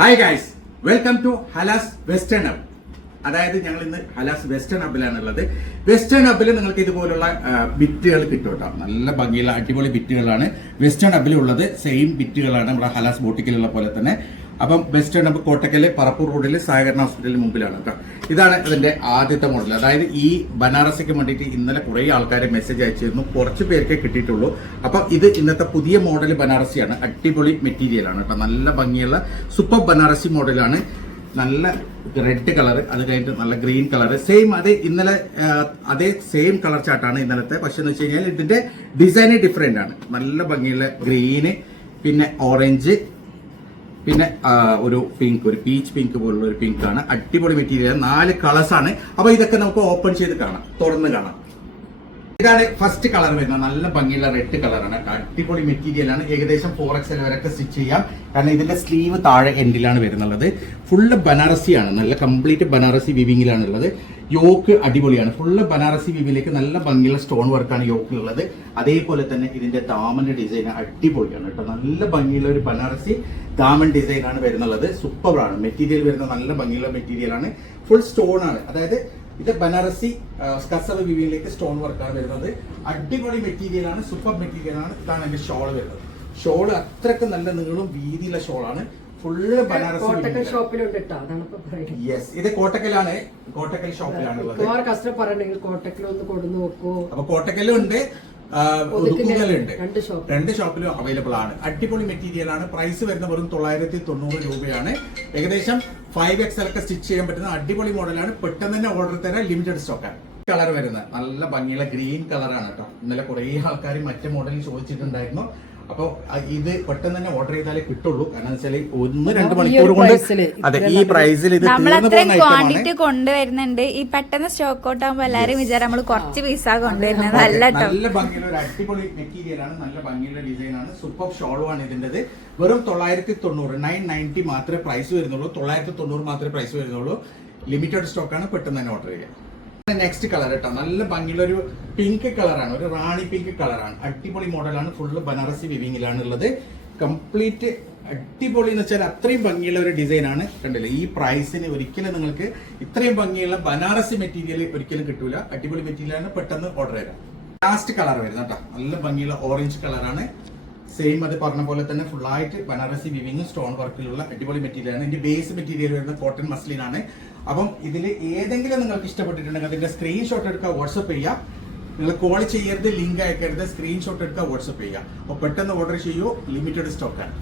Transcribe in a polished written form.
Hi guys, welcome to ഹലാസ് western hub. അതായത് ഞങ്ങൾ ഇന്ന് ഹലാസ് വെസ്റ്റേൺ ഹബിലാണുള്ളത്. വെസ്റ്റേൺ ഹബിൽ നിങ്ങൾക്ക് ഇതുപോലുള്ള ബിറ്റുകൾ കിട്ടും കേട്ടോ. നല്ല ഭംഗിയുള്ള അടിപൊളി ബിറ്റുകളാണ് വെസ്റ്റേൺ ഹബിലുള്ളത്. സെയിം ബിറ്റുകളാണ് നമ്മുടെ ഹലാസ് ബോട്ടിക്കിലുള്ള പോലെ തന്നെ. അപ്പം വെസ്റ്റേൺ ഹബ് കോട്ടക്കല് പറപ്പൂർ റോഡിൽ സഹകരണ ഹോസ്പിറ്റലിന് മുമ്പിലാണ് കേട്ടോ. ഇതാണ് ഇതിന്റെ ആദ്യത്തെ മോഡൽ. അതായത് ഈ ബനാറസിക്ക് വേണ്ടിയിട്ട് ഇന്നലെ കുറെ ആൾക്കാർ മെസ്സേജ് അയച്ചിരുന്നു, കുറച്ച് പേർക്കേ കിട്ടിയിട്ടുള്ളൂ. അപ്പൊ ഇത് ഇന്നത്തെ പുതിയ മോഡൽ ബനാറസിയാണ്. അടിപൊളി മെറ്റീരിയൽ ആണ് കേട്ടോ. നല്ല ഭംഗിയുള്ള സൂപ്പർ ബനാറസി മോഡലാണ്. നല്ല റെഡ് കളർ, അത് കഴിഞ്ഞിട്ട് നല്ല ഗ്രീൻ കളർ, സെയിം അതേ സെയിം കളർ ചാർട്ടാണ് ഇന്നലത്തെ. പക്ഷെ എന്ന് വെച്ച് കഴിഞ്ഞാൽ ഇതിന്റെ ഡിസൈൻ ഡിഫറെന്റ് ആണ്. നല്ല ഭംഗിയുള്ള ഗ്രീന്, പിന്നെ ഓറഞ്ച്, പിന്നെ ഒരു പിങ്ക്, ഒരു പീച്ച് പിങ്ക് പോലുള്ള ഒരു പിങ്ക് ആണ്. അടിപൊളി മെറ്റീരിയൽ, 4 കളേഴ്സ് ആണ്. അപ്പൊ ഇതൊക്കെ നമുക്ക് ഓപ്പൺ ചെയ്ത് കാണാം, തുറന്ന് കാണാം. ഇതാണ് ഫസ്റ്റ് കളർ വരുന്നത്. നല്ല ഭംഗിയുള്ള റെഡ് കളറാണ്. അടിപൊളി മെറ്റീരിയൽ ആണ്. ഏകദേശം 4XL വരെയൊക്കെ സ്റ്റിച്ച് ചെയ്യാം. കാരണം ഇതിന്റെ സ്ലീവ് താഴെ എൻഡിലാണ് വരുന്നുള്ളത്. ഫുള്ള് ബനാറസിയാണ്, നല്ല കംപ്ലീറ്റ് ബനാറസി വിവിങ്ങിലാണ് ഉള്ളത്. യോക്ക് അടിപൊളിയാണ്. ഫുള്ള് ബനാറസി വിവിലേക്ക് നല്ല ഭംഗിയുള്ള സ്റ്റോൺ വർക്കാണ് യോക്കിലുള്ളത്. അതേപോലെ തന്നെ ഇതിന്റെ ദാമന്റെ ഡിസൈൻ അടിപൊളിയാണ് കേട്ടോ. നല്ല ഭംഗിയുള്ള ഒരു ബനാറസി ദാമൻ ഡിസൈൻ ആണ് വരുന്നുള്ളത്. സൂപ്പറാണ് മെറ്റീരിയൽ വരുന്നത്. നല്ല ഭംഗിയുള്ള മെറ്റീരിയൽ ആണ്. ഫുൾ സ്റ്റോൺ ആണ്. അതായത് ഇത് ബനാറസി കസവ് വിവിയിലേക്ക് സ്റ്റോൺ വർക്കാണ് വരുന്നത്. അടിപൊളി മെറ്റീരിയൽ ആണ്, സൂപ്പർ മെറ്റീരിയൽ ആണ്. ഇതാണ് എന്റെ ഷോള് വരുന്നത്. ഷോള് അത്രക്ക് നല്ല നീളം വീതിയുള്ള ഷോളാണ്. ഫുള്ള് ബനാറസി യെസ്, ഇത് കോട്ടക്കലാണ്. കോട്ടക്കൽ ഷോപ്പിലാണ് ഉള്ളത്. അപ്പൊ കോട്ടക്കലുണ്ട്, ഒതുക്കുകളുണ്ട്. 2 ഷോപ്പിലും അവൈലബിൾ ആണ്. അടിപൊളി മെറ്റീരിയൽ ആണ്. പ്രൈസ് വരുന്ന വെറും 990 രൂപയാണ്. ഏകദേശം 5XL ഒക്കെ സ്റ്റിച്ച് ചെയ്യാൻ പറ്റുന്ന അടിപൊളി മോഡലാണ്. പെട്ടെന്ന് തന്നെ ഓർഡർ തരാൻ, ലിമിറ്റഡ് സ്റ്റോക്കാണ്. കളർ വരുന്നത് നല്ല ഭംഗിയുള്ള ഗ്രീൻ കളറാണ് കേട്ടോ. ഇന്നലെ കുറെ ആൾക്കാർ മറ്റേ മോഡലിൽ ചോദിച്ചിട്ടുണ്ടായിരുന്നു. അപ്പൊ ഇത് പെട്ടെന്ന് തന്നെ ഓർഡർ ചെയ്താലേ കിട്ടുള്ളൂ. കാരണം വെച്ചാൽ 1-2 മണിക്കൂർ കൊണ്ട് അതെ ഈ പ്രൈസിൽ ഇത് ക്വാണ്ടിറ്റി കൊണ്ടുവരുന്നുണ്ട്. ഈ പെട്ടെന്ന് സ്റ്റോക്ക് ഔട്ട് ആകുമ്പോൾ എല്ലാരും വിചാരം നമ്മൾ കുറച്ച് പീസാ കൊണ്ടുവരുന്നത്. നല്ല ഭംഗിയുള്ള ഒരു അടിപൊളി മെറ്റീരിയൽ ആണ്. നല്ല ഭംഗിയുള്ള ഡിസൈൻ ആണ്. സൂപ്പർ ഷോളുമാണ് ഇതിന്റേത്. വെറും 990, 990 മാത്രമേ പ്രൈസ് വരുന്നുള്ളൂ. 990 മാത്രമേ പ്രൈസ് വരുന്നുള്ളൂ. ലിമിറ്റഡ് സ്റ്റോക്കാണ്. പെട്ടെന്ന് തന്നെ ഓർഡർ ചെയ്യാം. നെക്സ്റ്റ് കളർ കേട്ടോ. നല്ല ഭംഗിയുള്ള ഒരു പിങ്ക് കളറാണ്. ഒരു റാണി പിങ്ക് കളറാണ്. അടിപൊളി മോഡലാണ്. ഫുള്ള് ബനാറസി വിവിങ്ങിലാണ് ഉള്ളത്. കംപ്ലീറ്റ് അടിപൊളി എന്ന് വെച്ചാൽ അത്രയും ഭംഗിയുള്ള ഒരു ഡിസൈൻ ആണ്. കണ്ടില്ലേ, ഈ പ്രൈസിന് ഒരിക്കലും നിങ്ങൾക്ക് ഇത്രയും ഭംഗിയുള്ള ബനാറസി മെറ്റീരിയൽ ഒരിക്കലും കിട്ടൂല. അടിപൊളി മെറ്റീരിയൽ ആണ്. പെട്ടെന്ന് ഓർഡർ ചെയ്യാം. ലാസ്റ്റ് കളർ വരുന്നത് കേട്ടോ. നല്ല ഭംഗിയുള്ള ഓറഞ്ച് കളറാണ്. സെയിം അത് പറഞ്ഞ പോലെ തന്നെ ഫുള്ളായിട്ട് ബനാറസി വിവിങ്ങും സ്റ്റോൺ വർക്കിലുള്ള അടിപൊളി മെറ്റീരിയൽ ആണ്. ഇതിന്റെ ബേസ് മെറ്റീരിയൽ വരുന്നത് കോട്ടൺ മസ്ലിൻ ആണ്. അപ്പം ഇതിൽ ഏതെങ്കിലും നിങ്ങൾക്ക് ഇഷ്ടപ്പെട്ടിട്ടുണ്ടെങ്കിൽ അതിന്റെ സ്ക്രീൻഷോട്ട് എടുക്കുക, വാട്സപ്പ് ചെയ്യാം. നിങ്ങൾ കോൾ ചെയ്യരുത്, ലിങ്ക് അയക്കരുത്, സ്ക്രീൻഷോട്ട് എടുക്കുക, വാട്സപ്പ് ചെയ്യുക. അപ്പോൾ പെട്ടെന്ന് ഓർഡർ ചെയ്യൂ. ലിമിറ്റഡ് സ്റ്റോക്കാണ്.